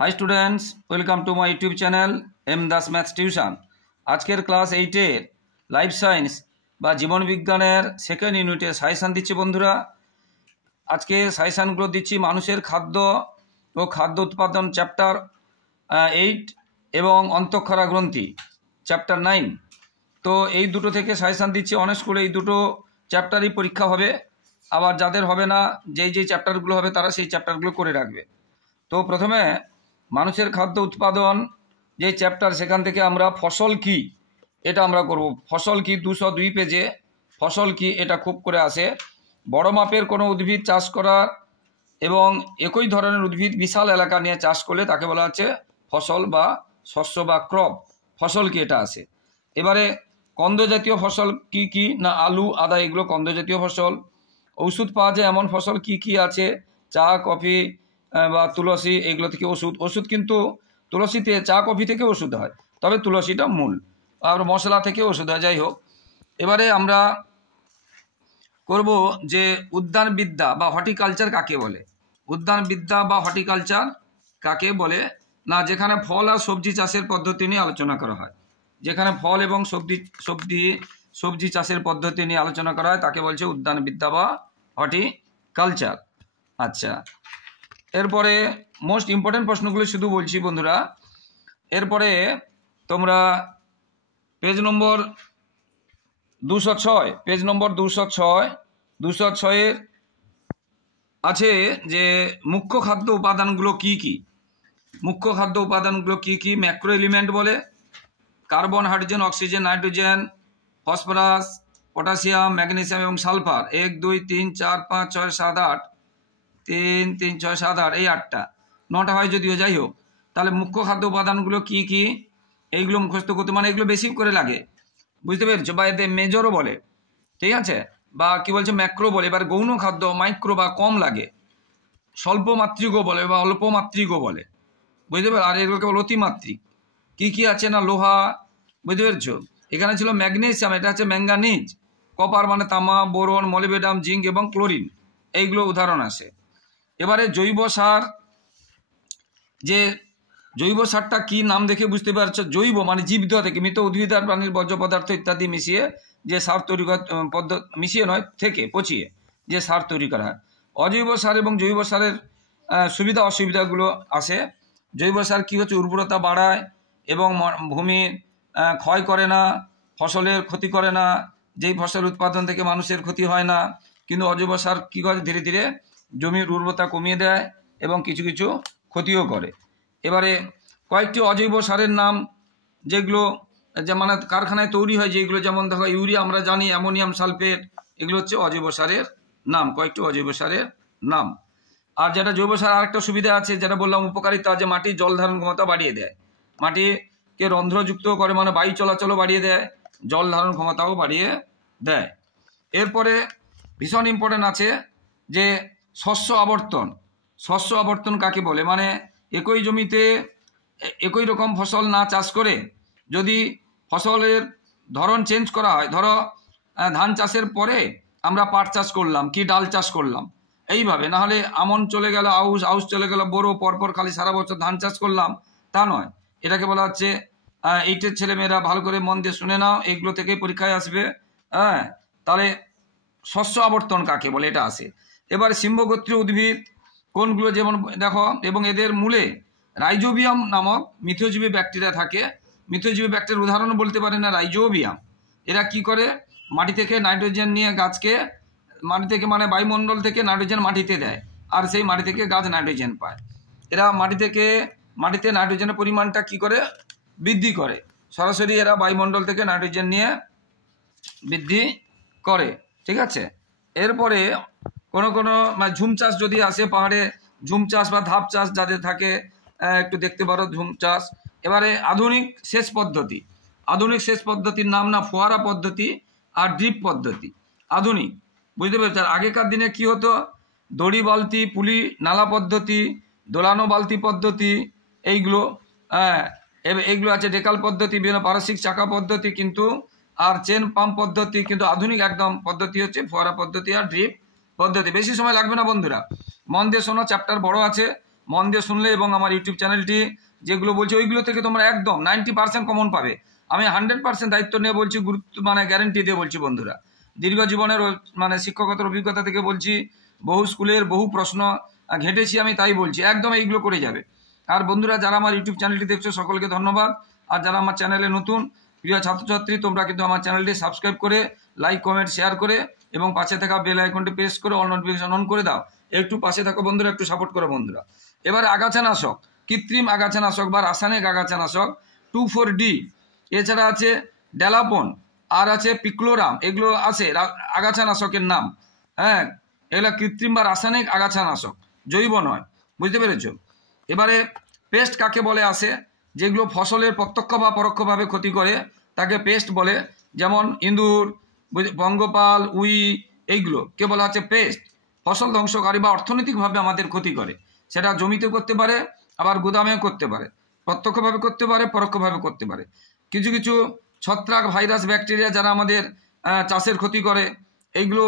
High students welcome to my YouTube channel M Das maths tuition. आजकेर class 8 life science बा जीवन विज्ञानेर second यूनिटे suggestion दिচ্ছি बंधुरा। आज के साजेशनगुलो दिচ্ছি मानुषेर खाद्य और खाद्य उत्पादन चैप्टार 8 एवं अंतःक्षरा ग्रंथि चैप्टार 9। तो এই দুটো থেকে সাজেশন দিচ্ছি। অনেক স্কুলে এই দুটো চ্যাপ্টারই পরীক্ষা হবে, আবার যাদের হবে না যেই যেই চ্যাপ্টারগুলো হবে তারা সেই চ্যাপ্টারগুলো করে রাখবে। তো প্রথমে মানুষের খাদ্য উৎপাদন যে চ্যাপ্টার, সেখান থেকে আমরা ফসল কি এটা আমরা করব। ফসল কি 202 পেজে ফসল কি এটা খুব করে আসে। বড় মাপের কোনো উদ্ভিদ চাষ করা এবং একই ধরনের উদ্ভিদ বিশাল এলাকা নিয়ে চাষ করলে তাকে বলা হচ্ছে ফসল বা শস্য বা ক্রপ। ফসল কি এটা আসে। এবারে কন্দ জাতীয় ফসল কি কি না, আলু আদা এগুলো কন্দ জাতীয় ফসল। ওষুধ পাওয়া যায় এমন ফসল কি কি আছে, চা কফি বা তুলসী এগুলো থেকে ওষুধ। ওষুধ কিন্তু তুলসীতে চা কফি থেকে ওষুধ হয়, তবে তুলসীটা মূল, আর মশলা থেকে ওষুধ হয়। যাই হোক, এবারে আমরা করব যে উদ্যানবিদ্যা বা হর্টিকালচার কাকে বলে। উদ্যানবিদ্যা বা হর্টিকালচার কাকে বলে না, যেখানে ফল আর সবজি চাষের পদ্ধতি নিয়ে আলোচনা করা হয়। যেখানে ফল এবং সবজি চাষের পদ্ধতি নিয়ে আলোচনা করা হয় তাকে বলছে উদ্যানবিদ্যা বা হর্টিকালচার। আচ্ছা, এরপরে মোস্ট ইম্পর্টেন্ট প্রশ্নগুলো শুধু বলছি বন্ধুরা। এরপরে তোমরা পেজ নম্বর 206 পেজ নম্বর 206 আছে যে মুখ্য খাদ্য উপাদানগুলো কি কি। মুখ্য খাদ্য উপাদানগুলো কি কি ম্যাক্রো এলিমেন্ট বলে। Carbon, hydrogen, oxygen, nitrogen, phosphorus, potassium, magnesium এবং সালফার। 1 2 3 4 5 6 7 8 3 3 6 7 8 এই 8টা 9টা হয় যদিও। যাই হোক, তাহলে মুখ্য খাদ্য উপাদানগুলো কি কি এইগুলো মুখস্থ করতে, মানে এগুলো বেশি করে লাগে, বুঝতে পেরেছো, বা এতে মেজরও বলে, ঠিক আছে, বা কি বলছে ম্যাক্রো বলে। এবার গৌণ খাদ্য মাইক্রো বা কম লাগে, স্বল্প মাত্রিকও বলে বা অল্প মাত্রিকও বলে, বুঝতে পারো। আর এগুলোকে বলে অতিমাত্রিক। কি কি আছে না লোহা, বুঝতে পেরেছো। এখানে ছিল ম্যাগনেসিয়াম, এটা হচ্ছে ম্যাঙ্গানিজ। কপার মানে তামা, বোরন, মলিবেডাম, জিঙ্ক এবং ক্লোরিন এইগুলো উদাহরণ আছে। এবারে জৈব সার, যে জৈব সারটা কি নাম দেখে বুঝতে পারছো। জৈব মানে জীবদেহ থেকে মৃত উদ্ভিদ আর প্রাণীর বর্জ্য পদার্থ ইত্যাদি মিশিয়ে যে সার তৈরি করা মিশিয়ে নয় থেকে পচিয়ে যে সার তৈরি করা হয়। অজৈব সার এবং জৈব সারের সুবিধা অসুবিধাগুলো আসে। জৈব সার কী হচ্ছে, উর্বরতা বাড়ায় এবং ভূমি ক্ষয় করে না, ফসলের ক্ষতি করে না, যেই ফসল উৎপাদন থেকে মানুষের ক্ষতি হয় না। কিন্তু অজৈব সার কী করে, ধীরে ধীরে জমির উর্বরতা কমিয়ে দেয় এবং কিছু কিছু ক্ষতিও করে। এবারে কয়েকটি অজৈব সারের নাম যেগুলো মানে কারখানায় তৈরি হয়, যেগুলো যেমন দেখো ইউরিয়া আমরা জানি, অ্যামোনিয়াম সালফেট, এগুলো হচ্ছে অজৈব সারের নাম, কয়েকটি অজৈব সারের নাম। আর যেটা জৈব সার আরেকটা সুবিধা আছে, যেটা বললাম উপকারিতা, যে মাটির জল ধারণ ক্ষমতা বাড়িয়ে দেয়, মাটিকে রন্ধ্রযুক্ত করে, মানে বায়ু চলাচলও বাড়িয়ে দেয়, জল ধারণ ক্ষমতাও বাড়িয়ে দেয়। এরপরে ভীষণ ইম্পর্টেন্ট আছে যে শস্য আবর্তন। শস্য আবর্তন কাকে বলে, মানে একই জমিতে একই রকম ফসল না চাষ করে যদি ফসলের ধরন চেঞ্জ করা হয়, ধরো ধান চাষের পরে আমরা পাট চাষ করলাম কি ডাল চাষ করলাম এইভাবে, না হলে আমন চলে গেল আউশ চলে গেল বোরো, পরপর খালি সারা বছর ধান চাষ করলাম, তা নয়। এটাকে বলা হচ্ছে, এইটের ছেলেমেয়েরা ভালো করে মন দিয়ে শুনে নাও, এইগুলো থেকেই পরীক্ষায় আসবে। হ্যাঁ, তাহলে শস্য আবর্তন কাকে বলে এটা আসে। এবার সিম্বগোত্রীয় উদ্ভিদ কোনগুলো, যেমন দেখো, এবং এদের মূলে রাইজোবিয়াম নামক মিথজীবী ব্যাকটেরিয়া থাকে। মিথজীবী ব্যাকটেরিয়ার উদাহরণ বলতে পারে না রাইজোবিয়াম। এরা কি করে, মাটি থেকে নাইট্রোজেন নিয়ে গাছকে, মাটি থেকে মানে বায়ুমণ্ডল থেকে নাইট্রোজেন মাটিতে দেয়, আর সেই মাটি থেকে গাছ নাইট্রোজেন পায়। এরা মাটিতে নাইট্রোজেনের পরিমাণটা কি করে বৃদ্ধি করে, সরাসরি এরা বায়ুমণ্ডল থেকে নাইট্রোজেন নিয়ে বৃদ্ধি করে, ঠিক আছে। এরপরে কোনো মানে ঝুম চাষ যদি আসে, পাহাড়ে ঝুম চাষ বা ধাপ চাষ যাদের থাকে একটু দেখতে পারো ঝুম চাষ। এবারে আধুনিক সেচ পদ্ধতির নাম না ফোয়ারা পদ্ধতি আর ড্রিপ পদ্ধতি। আধুনিক, বুঝতে পেরেছ। আগেকার দিনে কি হতো, দড়ি বালতি, পুলি নালা পদ্ধতি, দোলানো বালতি পদ্ধতি, এইগুলো এইগুলো আছে। ডেকাল পদ্ধতি, বিভিন্ন পারসিক চাকা পদ্ধতি, কিন্তু আর চেন পাম্প পদ্ধতি। কিন্তু আধুনিক একদম পদ্ধতি হচ্ছে ফোয়ারা পদ্ধতি আর ড্রিপ পদ্ধতি। বেশি সময় লাগবে না বন্ধুরা, মন দিয়ে শোনো, চ্যাপ্টার বড় আছে, মন দিয়ে শুনলে এবং আমার ইউটিউব চ্যানেলটি যেগুলো বলছে ওইগুলো থেকে তোমরা একদম 90% কমন পাবে। আমি 100% দায়িত্ব নিয়ে বলছি, গুরুত্ব মানে গ্যারেন্টি দিয়ে বলছি বন্ধুরা। দীর্ঘ জীবনের মানে শিক্ষকতার অভিজ্ঞতা থেকে বলছি, বহু স্কুলের বহু প্রশ্ন ঘেঁটেছি আমি, তাই বলছি একদম এইগুলো করে যাবে। আর বন্ধুরা যারা আমার ইউটিউব চ্যানেলটি দেখছো সকলকে ধন্যবাদ। আর যারা আমার চ্যানেলে নতুন প্রিয় ছাত্রছাত্রী, তোমরা কিন্তু আমার চ্যানেলটি সাবস্ক্রাইব করে লাইক কমেন্ট শেয়ার করে এবং পাশে থাকা বেল আইকনটি প্রেস করে অল নোটিফিকেশন অন করে দাও। একটু পাশে থাকো বন্ধুরা, একটু সাপোর্ট করো বন্ধুরা। এবার আগাছানাশক, কৃত্রিম আগাছানাশক বা রাসায়নিক আগাছানাশক 2,4-D, এছাড়া আছে ড্যালাপন, আর আছে পিক্লোরাম, এগুলো আছে আগাছানাশকের নাম। হ্যাঁ, এগুলো কৃত্রিম বা রাসায়নিক আগাছানাশক, জৈব নয়, বুঝতে পেরেছ। এবারে পেস্ট কাকে বলে আসে, যেগুলো ফসলের প্রত্যক্ষ বা পরোক্ষভাবে ক্ষতি করে তাকে পেস্ট বলে। যেমন ইঁদুর, পঙ্গপাল, উই, এইগুলো কে বলা হচ্ছে পেস্ট। ফসল ধ্বংসকারী বা অর্থনৈতিকভাবে আমাদের ক্ষতি করে, সেটা জমিতে করতে পারে, আবার গুদামেও করতে পারে, প্রত্যক্ষভাবে করতে পারে, পরোক্ষভাবে করতে পারে। কিছু কিছু ছত্রাক, ভাইরাস, ব্যাকটেরিয়া যারা আমাদের চাষের ক্ষতি করে, এইগুলো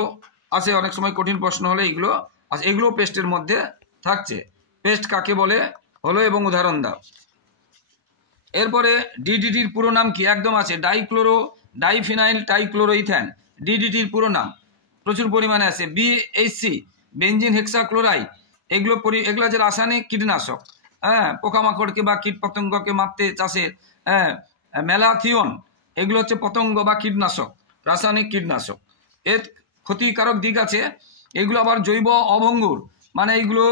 আছে। অনেক সময় কঠিন প্রশ্ন হলে এইগুলো আছে, এগুলো পেস্টের মধ্যে থাকছে। পেস্ট কাকে বলে হলো এবং উদাহরণ দাও। এরপরে ডিডিটির পুরো নাম কি একদম আছে, ডাইফিনাইল ট্রাইক্লোরোইথেন, ডিডিটির পুরো নাম প্রচুর পরিমাণে আছে। BHC, বেনজিন হেক্সাক্লোরাইড, এগুলো যে রাসায়নিক কীটনাশক, হ্যাঁ, পোকামাকড়কে বা কীট পতঙ্গকে মারতে চাষের। হ্যাঁ, ম্যালাথিয়ন, এগুলো হচ্ছে পতঙ্গ বা কীটনাশক, রাসায়নিক কীটনাশক। এর ক্ষতিকারক দিক আছে। এগুলো আবার জৈব অভঙ্গুর, মানে এইগুলো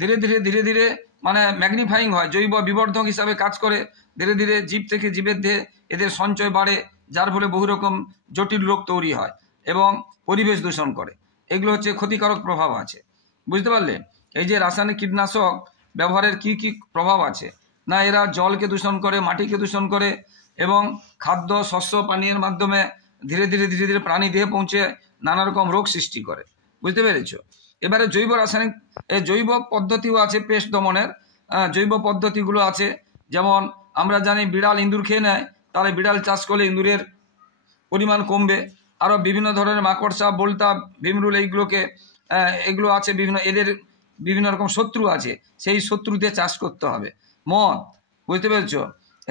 ধীরে ধীরে ধীরে মানে ম্যাগনিফাইং হয়, জৈব বিবর্ধক হিসাবে কাজ করে। ধীরে ধীরে জীব থেকে জীবের দেহে এদের সঞ্চয় বাড়ে, যার ফলে বহু রকম জটিল রোগ তৈরি হয় এবং পরিবেশ দূষণ করে। এগুলো হচ্ছে ক্ষতিকারক প্রভাব আছে, বুঝতে পারলে। এই যে রাসায়নিক কীটনাশক ব্যবহারের কি কি প্রভাব আছে, না এরা জলকে দূষণ করে, মাটিকে দূষণ করে এবং খাদ্য, শস্য, পানীয়ের মাধ্যমে ধীরে ধীরে প্রাণী দেহে পৌঁছে নানা রকম রোগ সৃষ্টি করে, বুঝতে পেরেছ। এবারে জৈব পদ্ধতিও আছে পেস্ট দমনের। জৈব পদ্ধতিগুলো আছে, যেমন আমরা জানি বিড়াল ইঁদুর খেয়ে নেয়, তাহলে বিড়াল চাষ করলে ইঁদুরের পরিমাণ কমবে। আরও বিভিন্ন ধরনের মাকড়সা, বোলতা, ভিমরুল, এগুলো আছে বিভিন্ন, এদের বিভিন্ন রকম শত্রু আছে, সেই শত্রুতে চাষ করতে হবে। মদ, বুঝতে পেরেছ।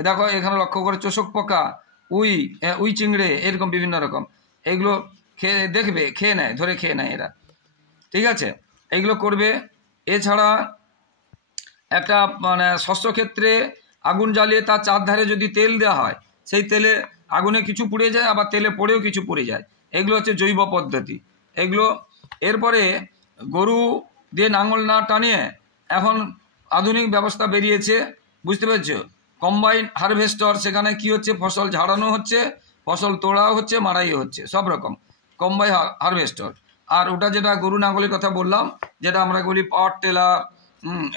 দেখো এখানে লক্ষ্য করে চোষক পোকা, উই চিংড়ে, এরকম বিভিন্ন রকম, এগুলো খেয়ে নেয়, ধরে খেয়ে নেয় এরা, ঠিক আছে, এইগুলো করবে। এছাড়া একটা মানে শস্য ক্ষেত্রে আগুন জ্বালিয়ে তার চারধারে যদি তেল দেওয়া হয়, সেই তেলে আগুনে কিছু পুড়ে যায়, আবার তেলে পড়েও কিছু পুড়ে যায়, এগুলো হচ্ছে জৈব পদ্ধতি এগুলো। এরপরে গরু দিয়ে নাঙল না টানিয়ে এখন আধুনিক ব্যবস্থা বেরিয়েছে, বুঝতে পেরেছো, কম্বাইন হারভেস্টর। সেখানে কি হচ্ছে, ফসল ঝাড়ানো হচ্ছে, ফসল তোড়াও হচ্ছে, মারাইও হচ্ছে, সব রকম কম্বাইন হারভেস্টর। আর ওটা যেটা গরু নাঙলের কথা বললাম, যেটা আমরা বলি পাওয়ার টেলার,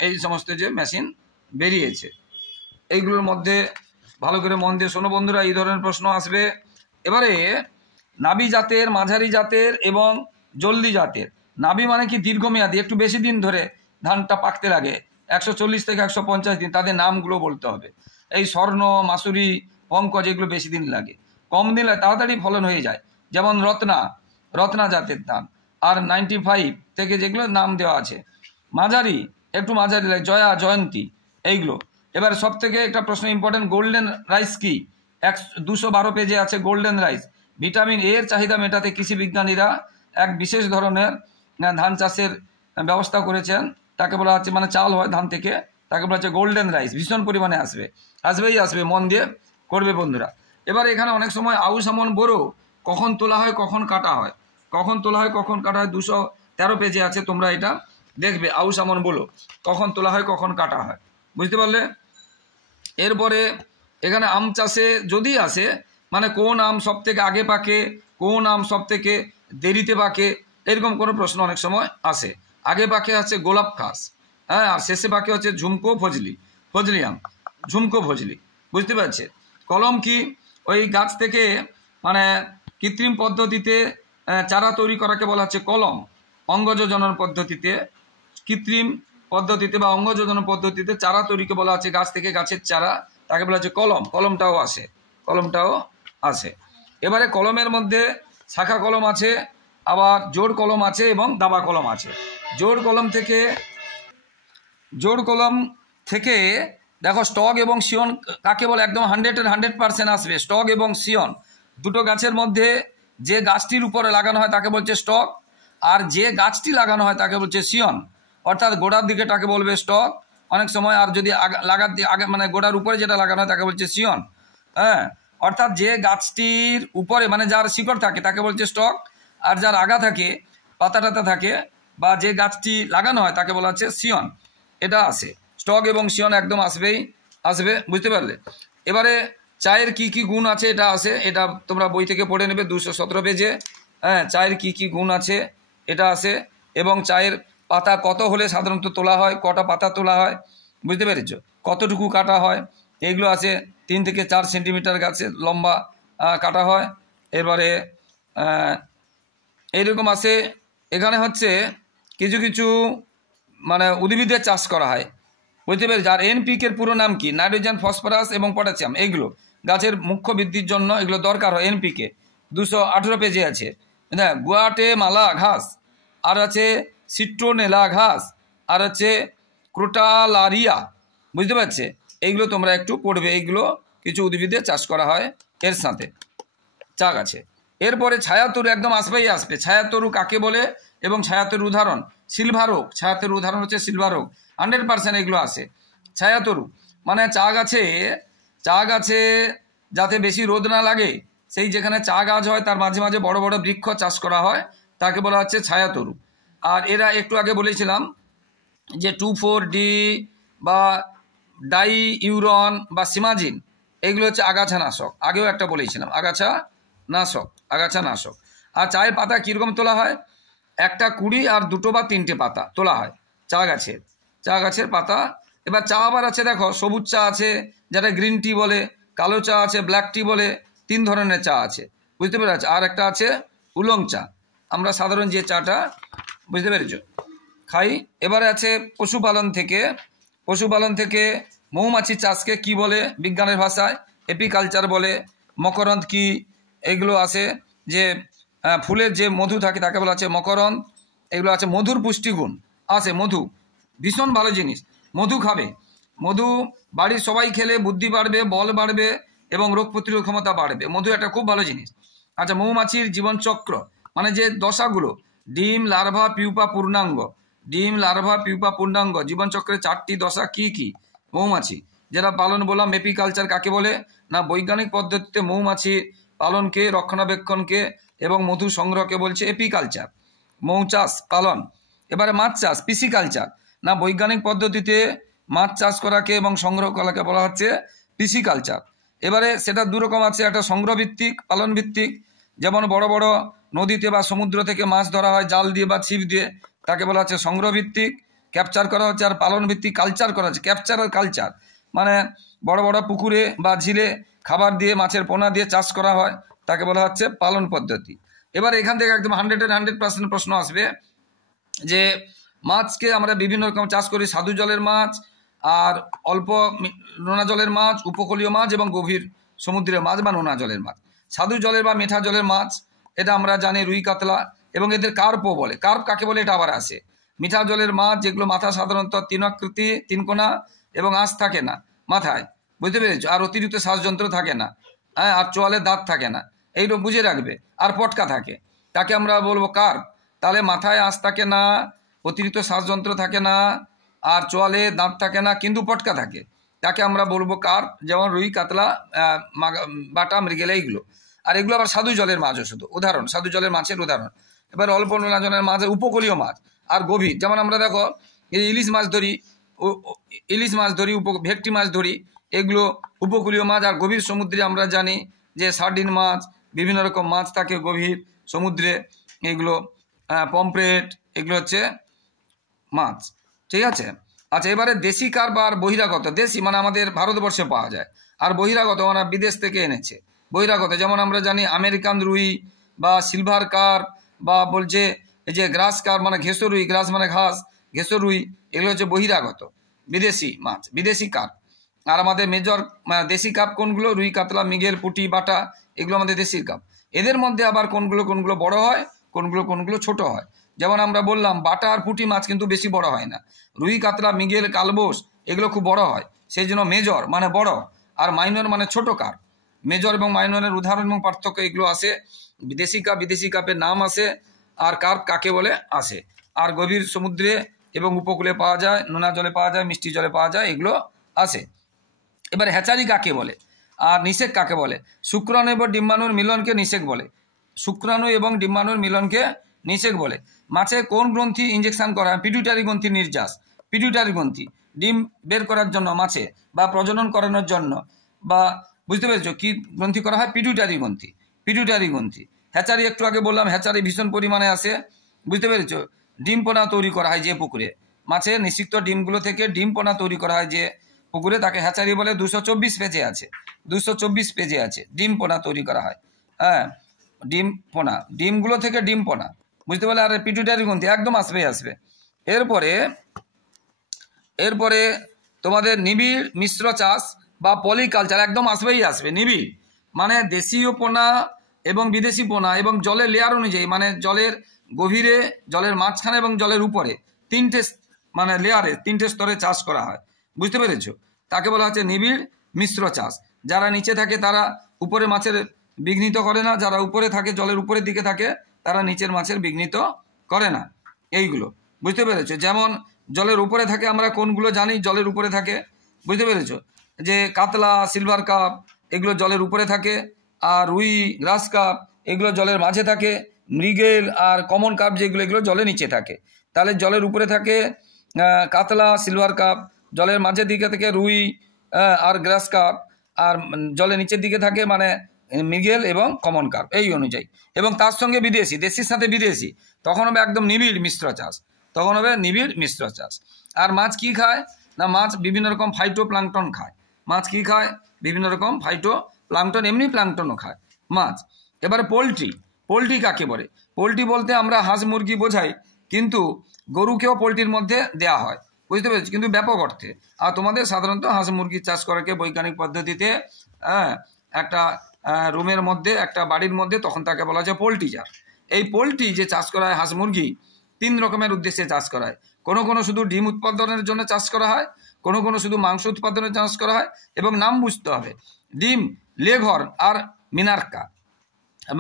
এই সমস্ত যে মেশিন বেরিয়েছে, এইগুলোর মধ্যে ভালো করে মন দিয়ে শোনো বন্ধুরা, এই ধরনের প্রশ্ন আসবে। এবারে নাবি জাতের, মাঝারি জাতের এবং জলদি জাতের। নাবি মানে কি দীর্ঘমেয়াদী, একটু বেশি দিন ধরে ধানটা পাকতে লাগে, 140 থেকে 150 দিন, তাদের নামগুলো বলতে হবে। এই স্বর্ণ, মাসুরি, পঙ্কজ, এগুলো বেশি দিন লাগে। কম দিলে তাড়াতাড়ি ফলন হয়ে যায়, যেমন রত্না জাতের ধান। আর 95 থেকে যেগুলো নাম দেওয়া আছে। মাঝারি, একটু মাঝারি লাগে, জয়া, জয়ন্তী, এইগুলো। এবার সব থেকে একটা প্রশ্ন ইম্পর্টেন্ট, গোল্ডেন রাইস কি? 212 পেজে আছে গোল্ডেন রাইস। ভিটামিন এর চাহিদা মেটাতে কৃষি বিজ্ঞানীরা এক বিশেষ ধরনের ধান চাষের ব্যবস্থা করেছেন, তাকে বলা হচ্ছে, মানে চাল হয় ধান থেকে, তাকে বলা হচ্ছে গোল্ডেন রাইস। ভীষণ পরিমাণে আসবে, মন দিয়ে করবে বন্ধুরা। এবার এখানে অনেক সময় আউশ আমন বোরো কখন তোলা হয়, কখন কাটা হয়, 213 পেজে আছে, তোমরা এটা দেখবে। আউশ আমন বলো কখন তোলা হয়, কখন কাটা হয়, বুঝতে পারলে। এরপরে এখানে আম চাষে যদি আসে, মানে কোন আম সব থেকে আগে পাকে, কোন আম সব থেকে দেরিতে পাকে, এরকম কোনো প্রশ্ন অনেক সময় আসে। আগে পাকে হচ্ছে গোলাপ খাস, হ্যাঁ, আর শেষে পাকে হচ্ছে ঝুমকো ফজলি আম, ঝুমকো ফজলি, বুঝতে পারছে। কলম কি? ওই গাছ থেকে মানে কৃত্রিম পদ্ধতিতে চারা তৈরি করাকে বলা হচ্ছে কলম। অঙ্গযোজনের পদ্ধতিতে, কৃত্রিম পদ্ধতিতে বা অঙ্গযোজন পদ্ধতিতে চারা তৈরিকে বলা হচ্ছে, গাছ থেকে গাছের চারা, তাকে বলা হচ্ছে কলম। কলমটাও আসে। এবারে কলমের মধ্যে শাখা কলম আছে, আবার জোড় কলম আছে এবং দাবা কলম আছে। জোড় কলম থেকে জোড় কলম থেকে দেখো স্টক এবং সিয়ন কাকে বলে, একদম 100% আসবে। স্টক এবং সিয়ন দুটো গাছের মধ্যে যে গাছটির উপরে লাগানো হয় তাকে বলছে স্টক, আর যে গাছটি লাগানো হয় তাকে বলছে সিয়ন। অর্থাৎ গোড়ার দিকে তাকে বলবে স্টক অনেক সময়, আর যদি লাগার আগে মানে গোড়ার উপরে যেটা লাগানো হয় তাকে বলছে সিয়ন। হ্যাঁ, অর্থাৎ যে গাছটির উপরে মানে যার শিকড় থাকে তাকে বলছে স্টক, আর যার আগা থাকে পাতা টাতা থাকে বা যে গাছটি লাগানো হয় তাকে বলা হচ্ছে সিয়ন। এটা আসে, স্টক এবং সিয়ন একদম আসবে, বুঝতে পারলে। এবারে চায়ের কি কি গুণ আছে এটা আসে, এটা তোমরা বই থেকে পড়ে নেবে 217 পেজে। হ্যাঁ, চায়ের কি কি গুণ আছে এটা আসে, এবং চায়ের পাতা কত হলে সাধারণত তোলা হয়, কটা পাতা তোলা হয়, বুঝতে পেরেছ, কতটুকু কাটা হয়, এগুলো আছে। 3 থেকে 4 সেন্টিমিটার গাছে লম্বা কাটা হয়। এবারে এইরকম আছে। এখানে হচ্ছে কিছু কিছু মানে উদ্ভিদের চাষ করা হয়, বুঝতে পেরেছি। আর এনপিকের পুরো নাম কি? নাইট্রোজেন, ফসফরাস এবং পটাশিয়াম। এইগুলো গাছের মুখ্য বৃদ্ধির জন্য এগুলো দরকার হয়। এনপিকে 218 পেজে আছে। হ্যাঁ, গুয়াটেমালা ঘাস, আর আছে সিট্রোনেলা ঘাস, আর আছে ক্রোটালারিয়া, বুঝতে পারছে। এইগুলো তোমরা একটু পড়বে, এইগুলো কিছু উদ্ভিদের চাষ করা হয় এর সাথে চা গাছে। এরপরে ছায়াতরু একদম আসবে। ছায়াতরু কাকে বলে এবং ছায়াতরুর উদাহরণ? সিলভার ওক, ছায়াতরুর উদাহরণ হচ্ছে সিলভার ওক। 100% এগুলো আসে। ছায়াতরু মানে চা গাছে যাতে বেশি রোদ না লাগে, সেই যেখানে চা গাছ হয় তার মাঝে মাঝে বড় বড় বৃক্ষ চাষ করা হয়, তাকে বলা হচ্ছে ছায়াতরু। আর এরা একটু আগে বলেছিলাম যে 2,4-D বা ডাই ইউরন বা সিমাজিন, এগুলো হচ্ছে আগাছা নাশক। আগেও একটা বলেছিলাম, আগাছা নাশক। আর চায়ের পাতা কীরকম তোলা হয়? একটা কুড়ি আর 2 বা 3টে পাতা তোলা হয় চা গাছের পাতা। এবার চা আবার আছে, দেখো সবুজ চা আছে যেটা গ্রিন টি বলে, কালো চা আছে, ব্ল্যাক টি বলে, 3 ধরনের চা আছে, বুঝতে পেরেছ। আর একটা আছে উলং চা, আমরা সাধারণ যে চাটা, বুঝতে পেরেছ, খাই। এবারে আছে পশুপালন থেকে মৌমাছি চাষকে কি বলে বিজ্ঞানের ভাষায়? এপিকালচার বলে। মকরন্দ কি? এগুলো আছে যে ফুলের যে মধু থাকে তাকে বলা আছে মকরন্দ। এগুলো আছে মধুর পুষ্টিগুণ আছে। মধু ভীষণ ভালো জিনিস, মধু খাবে। মধু বাড়ির সবাই খেলে বুদ্ধি বাড়বে, বল বাড়বে এবং রোগ প্রতিরোধ ক্ষমতা বাড়বে। মধু একটা খুব ভালো জিনিস। আচ্ছা, মৌমাছির জীবনচক্র মানে যে দশাগুলো, ডিম, লার্ভা, পিউপা, পূর্ণাঙ্গ জীবনচক্রের 4টি দশা কি কি? মৌমাছি যেটা পালন বললাম। এপিকালচার কাকে বলে না? বৈজ্ঞানিক পদ্ধতিতে মৌমাছি পালনকে, রক্ষণাবেক্ষণকে এবং মধু সংগ্রহকে বলছে এপিকালচার, মৌচাষ পালন। এবারে মাছ চাষ, পিসিকালচার না? বৈজ্ঞানিক পদ্ধতিতে মাছ চাষ করাকে এবং সংগ্রহ করাকে বলা হচ্ছে পিসিকালচার। এবারে সেটা 2 রকম আছে, একটা সংগ্রহ ভিত্তিক, পালন ভিত্তিক। যেমন বড় বড় নদীতে বা সমুদ্র থেকে মাছ ধরা হয় জাল দিয়ে বা ছিপ দিয়ে, তাকে বলা হচ্ছে সংগ্রহ ভিত্তিক, ক্যাপচার করা হচ্ছে। আর পালন ভিত্তিক কালচার করা হচ্ছে। ক্যাপচার আর কালচার মানে বড় বড় পুকুরে বা ঝিলে খাবার দিয়ে, মাছের পোনা দিয়ে চাষ করা হয়, তাকে বলা হচ্ছে পালন পদ্ধতি। এবার এখান থেকে একদম 100% প্রশ্ন আসবে যে মাছকে আমরা বিভিন্ন রকম চাষ করি। সাধু জলের মাছ আর অল্প নোনা জলের মাছ, উপকূলীয় মাছ এবং গভীর সমুদ্রের মাছ বা নোনা জলের মাছ। সাধু জলের বা মিঠা জলের মাছ এটা আমরা জানি রুই কাতলা, এবং এদের কার্পও বলে। কার্প কাকে বলে এটা আবার আসে। মিঠা জলের মাছ যেগুলো মাথা সাধারণত 3 আকৃতি, 3 কোণা এবং আঁশ থাকে না মাথায়, বুঝতে পেরেছ, আর অতিরিক্ত শ্বাসযন্ত্র থাকে না, হ্যাঁ, আর চোয়ালে দাঁত থাকে না, এইটা বুঝে রাখবে। আর পটকা থাকে, তাকে আমরা বলবো কার্প। তাহলে মাথায় আঁশ থাকে না, অতিরিক্ত শ্বাসযন্ত্র থাকে না, আর চোয়ালে দাঁত থাকে না, কিন্তু পটকা থাকে, তাকে আমরা বলবো কার্প। যেমন রুই, কাতলা, বাটা, মৃগেল, এইগুলো। আর এগুলো আবার সাধু জলের মাছও শুধু উদাহরণ, সাধু জলের মাছের উদাহরণ। এবার অল্প নোনা জলের মাছ, উপকূলীয় মাছ আর গভীর। যেমন আমরা দেখো এই ইলিশ মাছ ধরি, ভেটকি মাছ ধরি, এগুলো উপকূলীয় মাছ। আর গভীর সমুদ্রে আমরা জানি যে সার্ডিন মাছ, বিভিন্ন রকম মাছ থাকে গভীর সমুদ্রে, এগুলো পমফ্রেট, এগুলো হচ্ছে মাছ, ঠিক আছে। আচ্ছা, এবারে দেশি কার্প আর বহিরাগত। দেশি মানে আমাদের ভারতবর্ষে পাওয়া যায়, আর বহিরাগত মানে বিদেশ থেকে এনেছে। বহিরাগত যেমন আমরা জানি আমেরিকান রুই বা সিলভার কার্প, বা বলছে এই যে গ্রাস কার্প মানে ঘেঁষো রুই, গ্রাস মানে ঘাস, ঘেঁষো রুই, এগুলো হচ্ছে বহিরাগত বিদেশি মাছ, বিদেশি কার্প। আর আমাদের মেজর দেশি কার্প কোনগুলো? রুই, কাতলা, মৃগেল, পুঁটি, বাটা, এগুলো আমাদের দেশি কার্প। এদের মধ্যে আবার কোনগুলো বড় হয়, কোনগুলো ছোট হয়। যেমন আমরা বললাম বাটা আর পুঁটি মাছ কিন্তু বেশি বড় হয় না, রুই, কাতলা, মৃগেল, কালবোস এগুলো খুব বড় হয়, সেই জন্য মেজর মানে বড় আর মাইনর মানে ছোট কার্প। মেজর এবং মাইনরের উদাহরণ এবং পার্থক্য এগুলো আসে, দেশি কাপ বিদেশি কাপের নাম আসে, আর কার্প কাকে বলে আসে। আর গভীর সমুদ্রে এবং উপকূলে পাওয়া যায়, নোনা জলে পাওয়া যায়, মিষ্টি জলে পাওয়া যায়, এগুলো আসে। এবার হ্যাচারি কাকে বলে আর নিষেক কাকে বলে? শুক্রাণু এবং ডিম্বাণুর মিলনকে নিষেক বলে। শুক্রাণু এবং ডিম্বাণুর মিলনকে নিষেক বলে। মাছে কোন গ্রন্থি ইঞ্জেকশন করা হয়? পিটুইটারি গ্রন্থি নির্যাস। পিটুইটারি গ্রন্থি ডিম বের করার জন্য মাছে বা প্রজনন করানোর জন্য, বা বুঝতে পেরেছো কি গ্রন্থি করা হয়? পিটুইটারি গ্রন্থি। পিটুইটারি গ্রন্থি। হ্যাচারি একটু আগে বললাম, হ্যাচারি ভীষণ পরিমাণে আসে, বুঝতে পেরেছো? ডিম পোনা তৈরি করা হয় যে পুকুরে, মাছের নিষিক্ত ডিমগুলো থেকে ডিম পোনা তৈরি করা হয় যে পুকুরে, তাকে হ্যাচারি বলে। 224 পেজে আছে, 224 পেজে আছে, ডিম পোনা তৈরি করা হয়। হ্যাঁ, ডিম পোনা, ডিমগুলো থেকে ডিম পোনা, বুঝতে পারলে? আর পিটুইটারি গ্রন্থি একদম আসবে। এরপরে তোমাদের নিবিড় মিশ্র চাষ বা পলিকালচার একদম আসবে। নিবিড় মানে দেশীয় পোনা এবং বিদেশি পোনা এবং জলের লেয়ার অনুযায়ী, মানে জলের গভীরে, জলের মাঝখানে এবং জলের উপরে, তিনটে মানে লেয়ারে, তিনটে স্তরে চাষ করা হয়, বুঝতে পেরেছো? তাকে বলা হচ্ছে নিবিড় মিশ্র চাষ। যারা নিচে থাকে তারা উপরে মাছের বিঘ্নিত করে না, যারা উপরে থাকে, জলের উপরের দিকে থাকে, তারা নিচের মাছের বিঘ্নিত করে না। এইগুলো বুঝতে পেরেছো? যেমন জলের উপরে থাকে, আমরা কোনগুলো জানি জলের উপরে থাকে, বুঝতে পেরেছো? যে কাতলা, সিলভার কাপ এগুলো জলের উপরে থাকে, আর রুই, গ্রাস কাপ এগুলো জলের মাঝে থাকে, মৃগেল আর কমন কাপ যেগুলো, এগুলো জলের নিচে থাকে। তাহলে জলের উপরে থাকে কাতলা, সিলভার কাপ, জলের মাঝের দিকে থেকে রুই আর গ্রাস কাপ, আর জলের নিচের দিকে থাকে মানে মৃগেল এবং কমন কার্প, এই অনুযায়ী। এবং তার সঙ্গে বিদেশি, দেশির সাথে বিদেশি, তখন হবে একদম নিবিড় মিশ্র চাষ, তখন হবে নিবিড় মিশ্র চাষ। আর মাছ কি খায় না? মাছ বিভিন্ন রকম ফাইটো প্লাঙ্কটন খায়। মাছ কি খায়? বিভিন্ন রকম ফাইটো প্লাঙ্কটন, এমনি প্লাঙ্কটনও খায় মাছ। এবারে পোলট্রি কাকে বলে? পোলট্রি বলতে আমরা হাঁস মুরগি বোঝাই, কিন্তু গরুকেও পোলট্রির মধ্যে দেয়া হয়, বুঝতে পেরেছি, কিন্তু ব্যাপক অর্থে। আর তোমাদের সাধারণত হাঁস মুরগি চাষ করাকে বৈজ্ঞানিক পদ্ধতিতে একটা রুমের মধ্যে, একটা বাড়ির মধ্যে, তখন তাকে বলা যায় পোলট্রিজার। এই পোলট্রি যে চাষ করা হয় হাঁস মুরগি, 3 রকমের উদ্দেশ্যে চাষ করা হয়। কোনো শুধু ডিম উৎপাদনের জন্য চাষ করা হয়, কোনো শুধু মাংস উৎপাদনের চাষ করা হয়। এবং নাম বুঝতে হবে, ডিম, লেঘর আর মিনার্কা।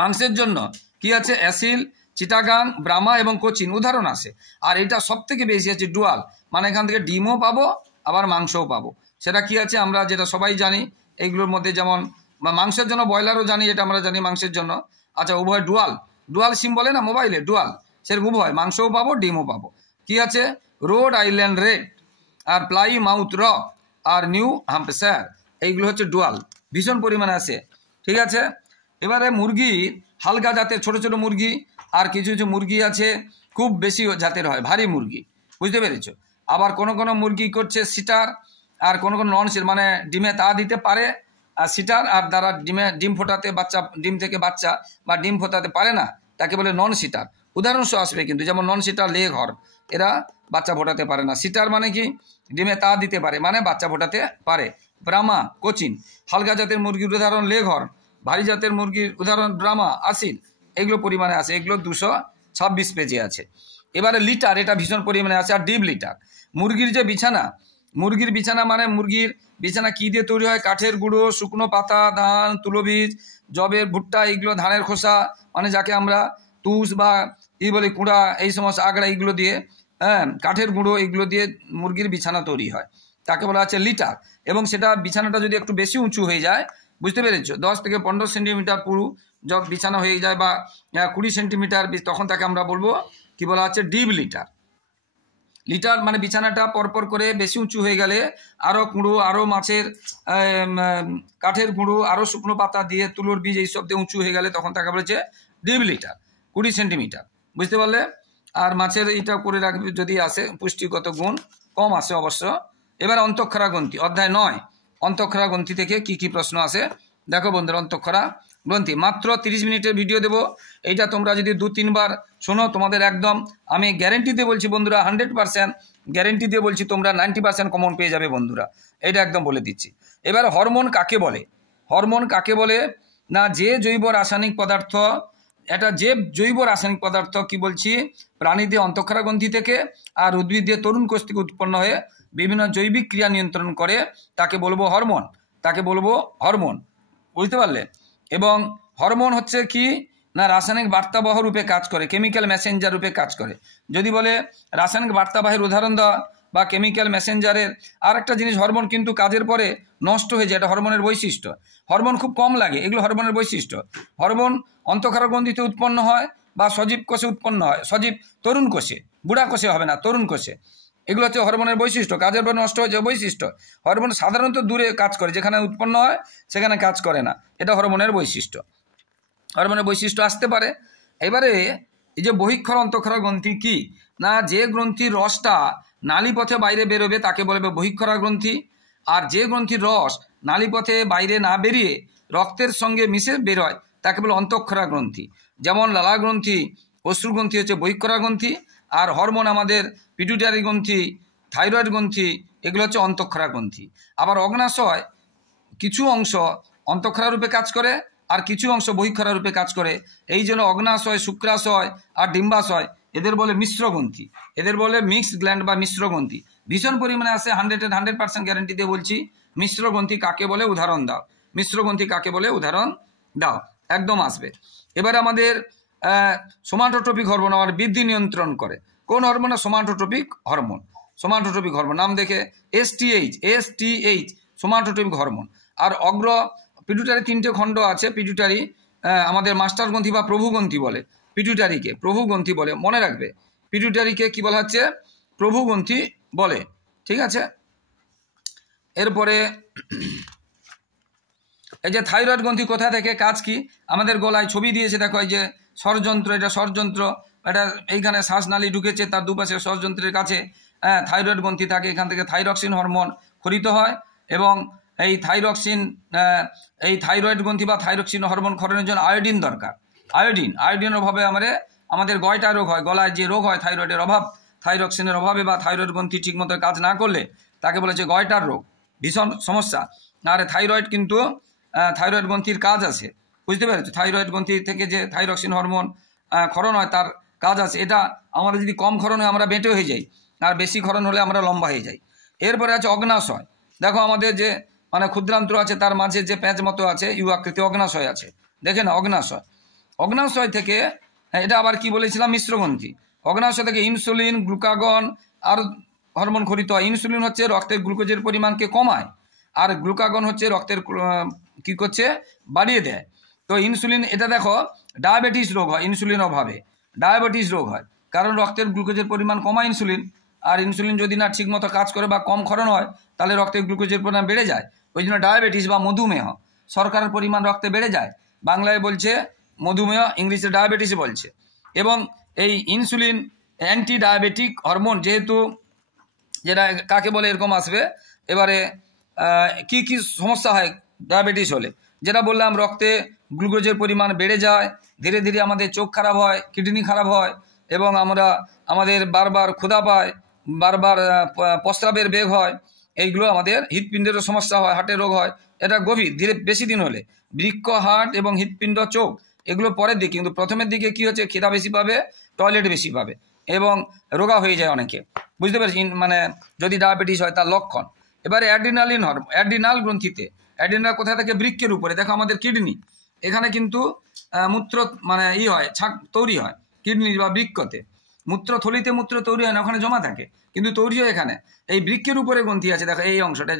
মাংসের জন্য কি আছে? অ্যাসিল, চিটাগাং, ব্রাহ্মা এবং কোচিন উদাহরণ আছে। আর এটা সব থেকে বেশি আছে ডুয়াল, মানে এখান থেকে ডিমও পাবো আবার মাংসও পাবো। সেটা কি আছে আমরা যেটা সবাই জানি, এইগুলোর মধ্যে যেমন মাংসের জন্য ব্রয়লারও জানি, এটা আমরা জানি মাংসের জন্য। আচ্ছা, উভয় ডুয়াল সিম বলে না মোবাইলে, ডুয়াল, সেরকম উভয়, মাংসও পাবো ডিমও পাবো। কি আছে? রোড আইল্যান্ড রেড আর প্লাই মাউথ রক আর নিউ হ্যাম্পশায়ার, এইগুলো হচ্ছে ডুয়াল, ভীষণ পরিমাণে আছে। ঠিক আছে, এবারে মুরগি হালকা জাতের ছোট ছোট মুরগি, আর কিছু মুরগি আছে খুব বেশি জাতের হয়, ভারী মুরগি, বুঝতে পেরেছো? আবার কোনো মুরগি করছে সিটার, আর কোনো নন সিটার, মানে ডিমে তা দিতে পারে আর সিটার, আর দ্বারা ডিম ফোটাতে ডিম থেকে বাচ্চা বা ডিম ফোটাতে পারে না, তাকে বলে নন সিটার। উদাহরণসহ আসবে কিন্তু, যেমন নন সিটার লেঘর, এরা বাচ্চা ফোটাতে পারে না। সিটার মানে কি? ডিমে তা দিতে পারে, মানে বাচ্চা ফোটাতে পারে। ব্রাহ্মা, কোচিন, হালকা জাতের মুরগির উদাহরণ লেঘর, ভারী জাতের মুরগির উদাহরণ ব্রাহ্মা, আসিল, এগুলো পরিমাণে আছে। এগুলো 226 পেজে আছে। এবারে লিটার, এটা ভীষণ পরিমাণে আছে। আর ডিপ লিটার, মুরগির যে বিছানা, মুরগির বিছানা মানে মুরগির বিছানা কি দিয়ে তৈরি হয়? কাঠের গুঁড়ো, শুকনো পাতা, ধান, তুলোবীজ, জবের ভুট্টা, এইগুলো ধানের খোসা, মানে যাকে আমরা তুষ বা বলি কুড়া, এই সমস্ত আগড়া, এইগুলো দিয়ে, কাঠের গুঁড়ো, এইগুলো দিয়ে মুরগির বিছানা তৈরি হয়, তাকে বলা হচ্ছে লিটার। এবং সেটা বিছানাটা যদি একটু বেশি উঁচু হয়ে যায়, বুঝতে পেরেছো, 10 থেকে 15 সেন্টিমিটার পুরু যখন বিছানা হয়ে যায়, বা 20 সেন্টিমিটার, তখন তাকে আমরা বলবো কি বলা হচ্ছে? Deep litre. লিটার মানে বিছানাটা পরপর করে বেশি উঁচু হয়ে গেলে, আরও কুঁড়ো, আরও মাছের কাঠের গুঁড়ো, আরও শুকনো পাতা দিয়ে, তুলোর বীজ, এইসব দিয়ে উঁচু হয়ে গেলে তখন তাকে বলেছে ডিপ লিটার, 20 সেন্টিমিটার, বুঝতে পারলে? আর মাছের এটা করে রাখবে যদি আসে, পুষ্টিগত গুণ কম আসে অবশ্য। এবার অন্তঃক্ষরা গ্রন্থি, অধ্যায় 9, অন্তঃক্ষরা গ্রন্থি থেকে কি কি প্রশ্ন আসে দেখো বন্ধুরা। অন্তঃক্ষরা গ্রন্থি মাত্র 30 মিনিটের ভিডিও দেবো, এইটা তোমরা যদি 2-3 বার শোনো, তোমাদের একদম আমি গ্যারেন্টি দিয়ে বলছি বন্ধুরা, 100% গ্যারেন্টি দিয়ে বলছি, তোমরা 90% কমন পেয়ে যাবে বন্ধুরা, এটা একদম বলে দিচ্ছি। এবার হরমোন কাকে বলে? হরমোন কাকে বলে না? যে জৈব রাসায়নিক পদার্থ এটা জৈব রাসায়নিক পদার্থ কি বলছি, প্রাণীদের অন্তঃক্ষরা গ্রন্থি থেকে আর উদ্ভিদের তরুণ কোষ থেকে উৎপন্ন হয়ে বিভিন্ন জৈবিক ক্রিয়া নিয়ন্ত্রণ করে, তাকে বলবো হরমোন, তাকে বলবো হরমোন। বুঝতে পারলে? এবং হরমোন হচ্ছে কি না রাসায়নিক বার্তাবহ রূপে কাজ করে, কেমিক্যাল মেসেঞ্জার রূপে কাজ করে। যদি বলে রাসায়নিক বার্তাবাহের উদাহরণ দেওয়া বা কেমিক্যাল মেসেঞ্জারের, আর একটা জিনিস হরমোন কিন্তু কাজের পরে নষ্ট হয়ে যায়, এটা হরমোনের বৈশিষ্ট্য। হরমোন খুব কম লাগে, এগুলো হরমোনের বৈশিষ্ট্য। হরমোন অন্তঃক্ষরা গ্রন্থিতে উৎপন্ন হয় বা সজীব কোষে উৎপন্ন হয়, সজীব তরুণ কোষে, বুড়া কোষে হবে না, তরুণ কোষে। এগুলো হচ্ছে হরমোনের বৈশিষ্ট্য, কাজের পর নষ্ট হয়ে যায় বৈশিষ্ট্য। হরমোন সাধারণত দূরে কাজ করে, যেখানে উৎপন্ন হয় সেখানে কাজ করে না, এটা হরমোনের বৈশিষ্ট্য। হরমোনের বৈশিষ্ট্য আসতে পারে। এবারে এই যে বহিঃক্ষরা অন্তঃক্ষরা গ্রন্থি কি না, যে গ্রন্থির রসটা নালীপথে বাইরে বেরোবে তাকে বলবে বহিঃক্ষরা গ্রন্থি, আর যে গ্রন্থির রস নালীপথে বাইরে না বেরিয়ে রক্তের সঙ্গে মিশে বেরোয় তাকে বলে অন্তঃক্ষরা গ্রন্থি। যেমন লালা গ্রন্থি, অশ্রু গ্রন্থি হচ্ছে বহিঃক্ষরা গ্রন্থি, আর হরমোন আমাদের পিটুইটারি গ্রন্থি, থাইরয়েড গ্রন্থি, এগুলো হচ্ছে অন্তঃক্ষরা গ্রন্থি। আবার অগ্নাশয় কিছু অংশ অন্তঃক্ষরা রূপে কাজ করে আর কিছু অংশ বহিঃক্ষরা রূপে কাজ করে। এই জন্য অগ্নাশয়, শুক্রাশয় আর ডিম্বাশয় এদের বলে মিশ্র গ্রন্থি, এদের বলে মিক্সড গ্ল্যান্ড বা মিশ্র গ্রন্থি। ভীষণ পরিমাণে আসে, 100% গ্যারেন্টি দিয়ে বলছি। মিশ্র গ্রন্থি কাকে বলে উদাহরণ দাও, মিশ্র গ্রন্থি কাকে বলে উদাহরণ দাও, একদম আসবে। এবারে আমাদের সোমাটোট্রপিক হরমোন আমার বৃদ্ধি নিয়ন্ত্রণ করে। কোন hormone? Somatotropic hormone. Somatotropic hormone নাম দেখে এসটিএইচ সোমাটোট্রপিক হরমোন। আর অগ্র পিটুইটারি 3টে খণ্ড আছে, পিটুইটারি আমাদের মাস্টার গ্রন্থি বা প্রভু গ্রন্থি বলে, পিটুইটারিকে প্রভু গ্রন্থি বলে, মনে রাখবে। পিটুইটারিকে কি বলা হচ্ছে? প্রভু গ্রন্থি বলে, ঠিক আছে। এরপরে এই যে থাইরয়েড গ্রন্থি কোথা থেকে, কাজ কি? আমাদের গলায় ছবি দিয়েছে দেখো, এই যে স্বরযন্ত্র, এটা স্বরযন্ত্র, এটা এইখানে শ্বাসনালী ঢুকেছে, তার দুপাশে স্বরযন্ত্রের কাছে থাইরয়েড গ্রন্থি থাকে। এখান থেকে থাইরক্সিন হরমোন ক্ষরিত হয় এবং এই থাইরয়েড গ্রন্থি বা থাইরক্সিন হরমোন ক্ষরণের জন্য আয়োডিন দরকার। আয়োডিনের অভাবে আমাদের গয়টা রোগ হয়, গলায় যে রোগ হয় থাইরয়েডের অভাব, থাইরক্সিনের অভাবে বা থাইরয়েড গ্রন্থি ঠিকমতো কাজ না করলে তাকে বলেছে গয়টার রোগ, ভীষণ সমস্যা। আর থাইরয়েড কিন্তু থাইরয়েড গ্রন্থির কাজ আছে, বুঝতে পেরেছো? থাইরয়েড গ্রন্থি থেকে যে থাইরক্সিন হরমোন ক্ষরণ হয় তার কাজ আছে। এটা আমরা যদি কম ক্ষরণ হয় আমরা বেঁটে হয়ে যাই, আর বেশি ক্ষরণ হলে আমরা লম্বা হয়ে যাই। এরপরে আছে অগ্নাশয়। দেখো আমাদের যে ক্ষুদ্রান্ত্র আছে তার মাঝে যে প্যাঁচ মতো আছে ইউ আকৃতি, অগ্নাশয় আছে, দেখে না অগ্নাশয় থেকে এটা আবার কি বলেছিলাম, মিশ্রগ্রন্থি। অগ্নাশয় থেকে ইনসুলিন, গ্লুকাগন আর হরমোন ক্ষরিত হয়। ইনসুলিন হচ্ছে রক্তের গ্লুকোজের পরিমাণকে কমায়, আর গ্লুকাগন হচ্ছে রক্তের কি করছে, বাড়িয়ে দেয়। তো ইনসুলিন, এটা দেখো ডায়াবেটিস রোগ হয় ইনসুলিন অভাবে, ডায়াবেটিস রোগ হয় কারণ রক্তের গ্লুকোজের পরিমাণ কমায় ইনসুলিন। আর ইনসুলিন যদি না ঠিকমতো কাজ করে বা কম ক্ষরণ হয় তাহলে রক্তের গ্লুকোজের পরিমাণ বেড়ে যায়, ওই জন্য ডায়াবেটিস বা মধুমেহ, শর্করার পরিমাণ রক্তে বেড়ে যায়। বাংলায় বলছে মধুমেহ, ইংলিশে ডায়াবেটিস বলছে। এবং এই ইনসুলিন অ্যান্টি ডায়াবেটিক হরমোন, যেহেতু যেটা কাকে বলে এরকম আসবে। এবারে কি কি সমস্যা হয় ডায়াবেটিস হলে, যেটা বললাম রক্তে গ্লুকোজের পরিমাণ বেড়ে যায়, ধীরে ধীরে আমাদের চোখ খারাপ হয়, কিডনি খারাপ হয়, এবং আমাদের বারবার ক্ষুধা পায়, বারবার প্রস্রাবের বেগ হয়, এইগুলো আমাদের হৃৎপিণ্ডেরও সমস্যা হয়, হার্টের রোগ হয়। এটা গভীর ধীরে বেশি দিন হলে বৃক্ক, হার্ট এবং হৃৎপিণ্ড, চোখ এগুলো পরের দিকে, কিন্তু প্রথমের দিকে কি হচ্ছে, খিদা বেশি পাবে, টয়লেট বেশি পাবে এবং রোগা হয়ে যায় অনেকে, বুঝতে পেরেছি, যদি ডায়াবেটিস হয় তার লক্ষণ। এবারে অ্যাড্রিনাল গ্রন্থিতে, অ্যাড্রিনাল কোথা থেকে, বৃক্কের উপরে। দেখো আমাদের কিডনি, এখানে কিন্তু মূত্র হয়, ছাক তৈরি হয় কিডনি বা বৃক্কতে। মূত্রথলিতে মূত্র তৈরি হয় না, ওখানে জমা থাকে, কিন্তু তৈরি হয় এখানে। এই বৃক্কের উপরে গ্রন্থি আছে, দেখো এই অংশটা,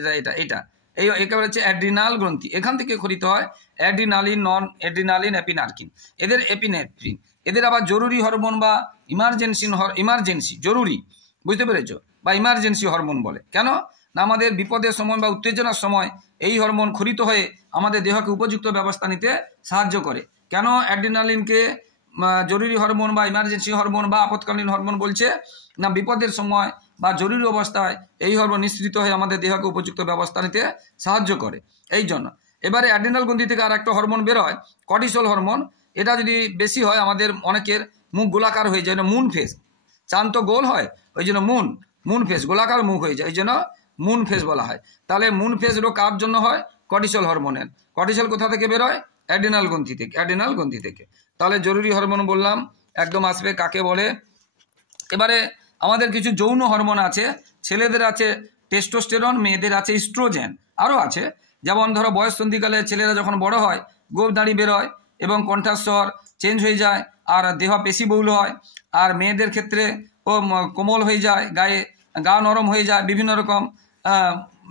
একেবারে হচ্ছে অ্যাড্রিনাল গ্রন্থি। এখান থেকে ক্ষরিত হয় অ্যাড্রিনালিন, নন অ্যাড্রিনালিন, এপিনারকিন, এদের এপিনেফ্রিন। এদের আবার জরুরি হরমোন বা ইমার্জেন্সি জরুরি, বুঝতে পেরেছো, বা ইমার্জেন্সি হরমোন বলে। কেন না আমাদের বিপদের সময় বা উত্তেজনার সময় এই হরমোন ক্ষরিত হয়ে আমাদের দেহকে উপযুক্ত ব্যবস্থা নিতে সাহায্য করে। কেন অ্যাড্রিনালিনকে জরুরি হরমোন বা ইমার্জেন্সি হরমোন বা আপৎকালীন হরমোন বলছে না, বিপদের সময় বা জরুরি অবস্থায় এই হরমোন নিঃসৃত হয়ে আমাদের দেহকে উপযুক্ত ব্যবস্থা নিতে সাহায্য করে, এই জন্য। এবারে অ্যাড্রিনাল গ্রন্থি থেকে আর একটা হরমোন বের হয়, কর্টিসল হরমোন। এটা যদি বেশি হয় আমাদের অনেকের মুখ গোলাকার হয়ে যায়, মুন ফেস, চাঁদ তো গোল হয়, ওই জন্য মুন ফেস, গোলাকার মুখ হয়ে যায়, এই জন্য মুন ফেস বলা হয়। তাহলে মুন ফেস রোগ কার জন্য হয়, কর্টিসল হরমোনের। কর্টিসল কোথা থেকে বেরোয়, অ্যাডেনাল গ্রন্থি থেকে। তাহলে জরুরি হরমোন বললাম একদম আসবে কাকে বলে। এবারে আমাদের কিছু যৌন হরমোন আছে, ছেলেদের আছে টেস্টোস্টেরন, মেয়েদের আছে ইস্ট্রোজেন, আরও আছে। যেমন ধরো বয়ঃসন্ধিকালে ছেলেরা যখন বড় হয় গোঁফ দাড়ি বেরোয় এবং কণ্ঠস্বর চেঞ্জ হয়ে যায় আর দেহ পেশিবহুল হয়, আর মেয়েদের ক্ষেত্রে ও কোমল হয়ে যায়, গা নরম হয়ে যায়, বিভিন্ন রকম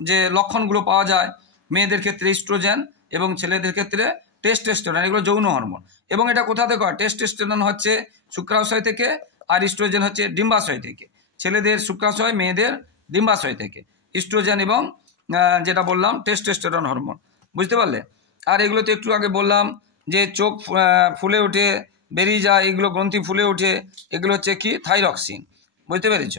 যে লক্ষণগুলো পাওয়া যায় মেয়েদের ক্ষেত্রে ইস্ট্রোজেন এবং ছেলেদের ক্ষেত্রে টেস্টোস্টেরন, এগুলো যৌন হরমোন। এবং এটা কোথা থেকে হয়? টেস্টোস্টেরন হচ্ছে শুক্রাশয় থেকে আর ইস্ট্রোজেন হচ্ছে ডিম্বাশয় থেকে। ছেলেদের শুক্রাশয়, মেয়েদের ডিম্বাশয় থেকে ইস্ট্রোজেন এবং যেটা বললাম টেস্টোস্টেরন হরমোন, বুঝতে পারলে? আর এগুলোতে একটু আগে বললাম যে চোখ ফুলে ওঠে, বেরিয়ে যায়, এগুলো গ্রন্থি ফুলে ওঠে, এগুলো হচ্ছে কি থাইরক্সিন, বুঝতে পেরেছ?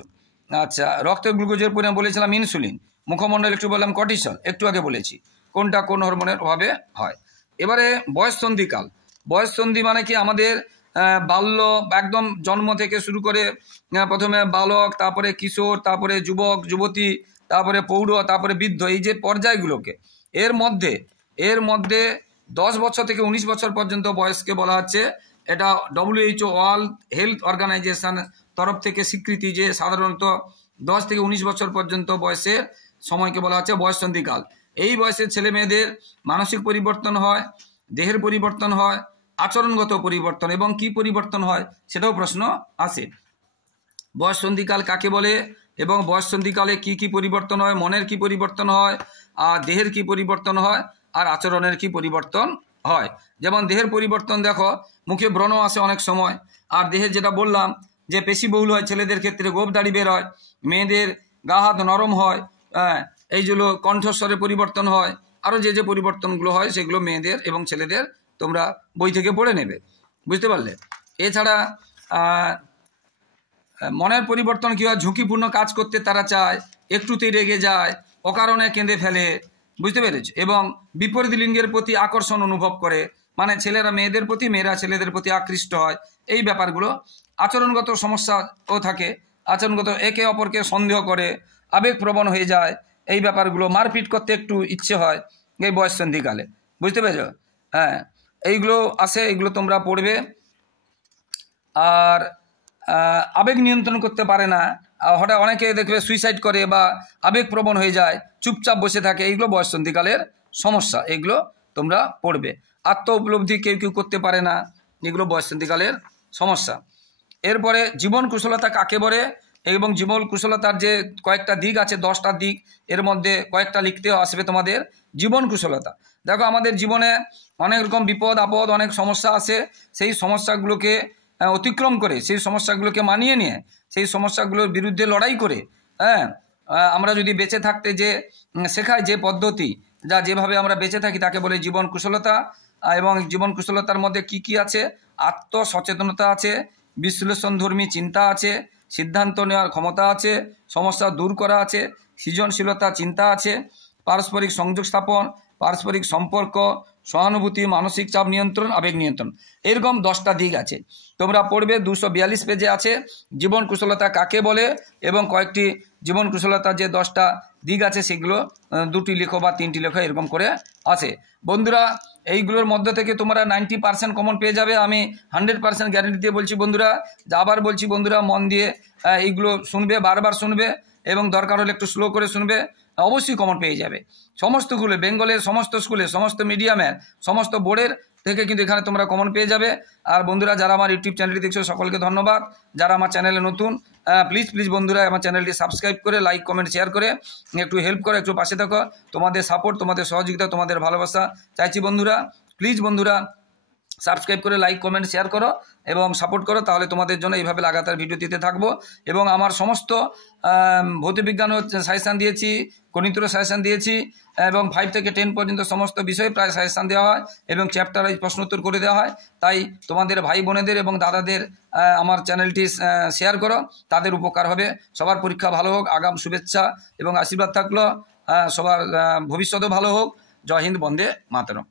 আচ্ছা, রক্তের গ্লুকোজের পরিমাণ বলেছিলাম ইনসুলিন, মুখমণ্ডল একটু বললাম কর্টিসল, একটু আগে বলেছি কোনটা কোন হরমোনের অভাবে হয়। এবারে বয়ঃসন্ধি মানে কি আমাদের বাল্য, একদম জন্ম থেকে শুরু করে প্রথমে বালক, তারপরে কিশোর, তারপরে যুবক যুবতী, তারপরে প্রৌঢ়, তারপরে বৃদ্ধ, এই যে পর্যায়গুলোকে, এর মধ্যে 10 বছর থেকে 19 বছর পর্যন্ত বয়সকে বলা হচ্ছে, এটা WHO ওয়ার্ল্ড হেলথ অর্গানাইজেশন তরফ থেকে স্বীকৃতি, যে সাধারণত 10 থেকে 19 বছর পর্যন্ত বয়সের সময়কে বলা হচ্ছে বয়ঃসন্ধিকাল। এই বয়সে ছেলে মেয়েদের মানসিক পরিবর্তন হয়, দেহের পরিবর্তন হয়, আচরণগত পরিবর্তন, এবং কি পরিবর্তন হয় সেটাও প্রশ্ন আসে। বয়ঃসন্ধিকাল কাকে বলে এবং বয়ঃসন্ধিকালে কি কি পরিবর্তন হয়, মনের কি পরিবর্তন হয়, আর দেহের কি পরিবর্তন হয়, আর আচরণের কি পরিবর্তন হয়। যেমন দেহের পরিবর্তন দেখো, মুখে ব্রণ আসে অনেক সময়, আর দেহের যেটা বললাম যে পেশিবহুল হয়, ছেলেদের ক্ষেত্রে গোঁফ দাড়ি বের হয়, মেয়েদের গা হাত নরম হয়, এইগুলো কণ্ঠস্বরে পরিবর্তন হয়, আরও যে পরিবর্তনগুলো হয় সেগুলো মেয়েদের এবং ছেলেদের তোমরা বই থেকে পড়ে নেবে, বুঝতে পারলে? এছাড়া মনের পরিবর্তন কী হয়? ঝুঁকিপূর্ণ কাজ করতে তারা চায়, একটুতেই রেগে যায়, অকারণে কেঁদে ফেলে, বুঝতে পেরেছ? এবং বিপরীত লিঙ্গের প্রতি আকর্ষণ অনুভব করে, মানে ছেলেরা মেয়েদের প্রতি, মেয়েরা ছেলেদের প্রতি আকৃষ্ট হয়, এই ব্যাপারগুলো। আচরণগত সমস্যাও থাকে, আচরণগত একে অপরকে সন্দেহ করে, আবেগপ্রবণ হয়ে যায়, এই ব্যাপারগুলো। মারপিট করতে একটু ইচ্ছে হয় এই বয়ঃসন্ধিকালে, বুঝতে পেরেছ? হ্যাঁ, এইগুলো আসে, এগুলো তোমরা পড়বে। আর আবেগ নিয়ন্ত্রণ করতে পারে না, হঠাৎ অনেকে দেখবে সুইসাইড করে বা আবেগপ্রবণ হয়ে যায়, চুপচাপ বসে থাকে, এইগুলো বয়ঃসন্ধিকালের সমস্যা, এগুলো তোমরা পড়বে। আত্ম উপলব্ধি কেউ করতে পারে না, এগুলো বয়ঃসন্ধিকালের সমস্যা। এরপরে জীবন কুশলতা কাকে বলে এবং জীবন কুশলতার যে কয়েকটা দিক আছে, 10টা দিক, এর মধ্যে কয়েকটা লিখতে আসবে তোমাদের। জীবন কুশলতা, দেখো আমাদের জীবনে অনেক রকম বিপদ আপদ, অনেক সমস্যা আসে, সেই সমস্যাগুলোকে অতিক্রম করে, সেই সমস্যাগুলোকে মানিয়ে নিয়ে, সেই সমস্যাগুলোর বিরুদ্ধে লড়াই করে, আমরা যদি বেঁচে থাকতে যে শেখায় যে পদ্ধতি, যেভাবে আমরা বেঁচে থাকি তাকে বলে জীবন কুশলতা। এবং জীবন কুশলতার মধ্যে কি কি আছে? আত্মসচেতনতা আছে, বিশ্লেষণধর্মী চিন্তা আছে, সিদ্ধান্ত নেওয়ার ক্ষমতা আছে, সমস্যা দূর করা আছে, সৃজনশীলতা চিন্তা আছে, পারস্পরিক সংযোগ স্থাপন, পারস্পরিক সম্পর্ক, সহানুভূতি, মানসিক চাপ নিয়ন্ত্রণ, আবেগ নিয়ন্ত্রণ, এরকম 10টা দিক আছে, তোমরা পড়বে। 242 পেজে আছে জীবন কুশলতা কাকে বলে এবং কয়েকটি জীবন কুশলতার যে 10টা দিক আছে সেগুলো 2টি লেখো বা 3টি লেখো, এরকম করে আছে। বন্ধুরা, এইগুলোর মধ্যে থেকে তোমরা 90% কমন পেয়ে যাবে, আমি 100% গ্যারেন্টি দিয়ে বলছি বন্ধুরা। আবার বলছি বন্ধুরা, মন দিয়ে এইগুলো শুনবে, বারবার শুনবে, এবং দরকার হলে একটু স্লো করে শুনবে, অবশ্যই কমন পেয়ে যাবে। সমস্ত স্কুলে, বেঙ্গলের সমস্ত স্কুলে, সমস্ত মিডিয়ামের, সমস্ত বোর্ডের থেকে কিন্তু এখানে তোমরা কমন পেয়ে যাবে। আর বন্ধুরা, যারা আমার ইউটিউব চ্যানেলটি দেখছো সকলকে ধন্যবাদ। যারা আমার চ্যানেলে নতুন, প্লিজ বন্ধুরা আমার চ্যানেলটি সাবস্ক্রাইব করে, লাইক কমেন্ট শেয়ার করে একটু হেল্প করো, একটু পাশে থাকো। তোমাদের সাপোর্ট, তোমাদের সহযোগিতা, তোমাদের ভালোবাসা চাইছি বন্ধুরা। প্লিজ বন্ধুরা সাবস্ক্রাইব করে লাইক কমেন্ট শেয়ার করো এবং সাপোর্ট করো, তাহলে তোমাদের জন্য এইভাবে লাগাতার ভিডিও দিতে থাকবো। এবং আমার সমস্ত ভৌতবিজ্ঞানও সাজেশান দিয়েছি, গণিতেরও সাজেশান দিয়েছি, এবং 5 থেকে 10 পর্যন্ত সমস্ত বিষয়ে প্রায় সাজেশান দেওয়া হয় এবং চ্যাপ্টার ওয়াইজ প্রশ্নোত্তর করে দেওয়া হয়। তাই তোমাদের ভাই বোনেদের এবং দাদাদের আমার চ্যানেলটি শেয়ার করো, তাদের উপকার হবে। সবার পরীক্ষা ভালো হোক, আগাম শুভেচ্ছা এবং আশীর্বাদ থাকলো, সবার ভবিষ্যতও ভালো হোক। জয় হিন্দ, বন্দে মাতরম।